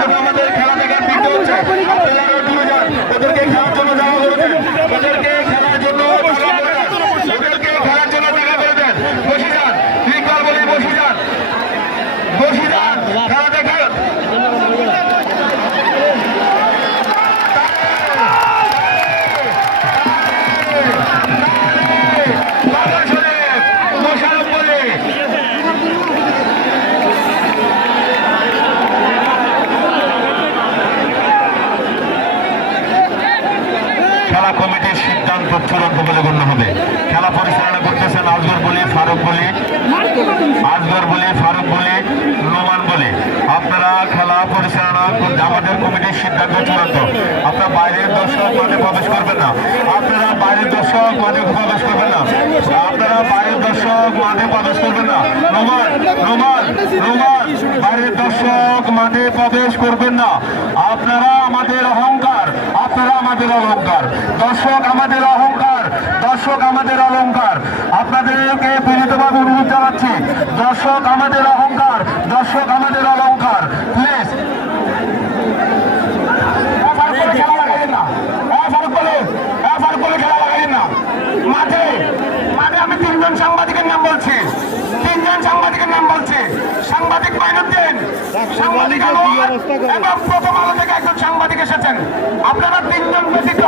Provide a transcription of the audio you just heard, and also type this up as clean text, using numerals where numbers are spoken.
জন্য আমাদের খেলা দেখার ফিরতে হচ্ছে। আপনারা দূরে যান, ওদেরকে খেলার জন্য জায়গা করে দেন, ওদেরকে খেলার জন্য ওদেরকে খেলার জন্য জায়গা করে দেন। বসে যান, ইকবাল বলি বসে যান, বসে যান, খেলা দেখান। খেলা কমিটির সিদ্ধান্ত চূড়ান্ত বলে গণ্য হবে। খেলা পরিচালনা করতেছেন আসগর বলি, ফারুক বলি, নোমান বলি। আপনারা খেলা পরিচালনা আমাদের কমিটির সিদ্ধান্ত চূড়ান্ত। আপনারা বাইরের দর্শক মাঠে প্রবেশ করবেন না, আপনারা বাইরের দর্শক মাঠে প্রবেশ করবেন না, আপনারা বাইরের দর্শক মাঠে প্রবেশ করবেন না। নোমান বাইরের দর্শক মাঠে প্রবেশ করবেন না। আপনারা আমাদের অহংকার, আপনারা আমাদের অলংকার, দর্শক আমাদের অহংকার, দর্শক আমাদের অলংকার। আপনাদেরকে বিনীতভাবে অনুরোধ জানাচ্ছি, দর্শক আমাদের অহংকার, দর্শক আমাদের অলংকার। প্লিজ খেলা লাগাইেন না, ফারুক বলে খেলা লাগাইেন না। মাঠে মাঠে আমি তিনজন সাংবাদিকের নাম বলছি, সাংবাদিক মাইনুদ্দিন, সাংবাদিক এবং প্রথম আলো থেকে একজন সাংবাদিক এসেছেন। আপনারা তিনজন ব্যতীত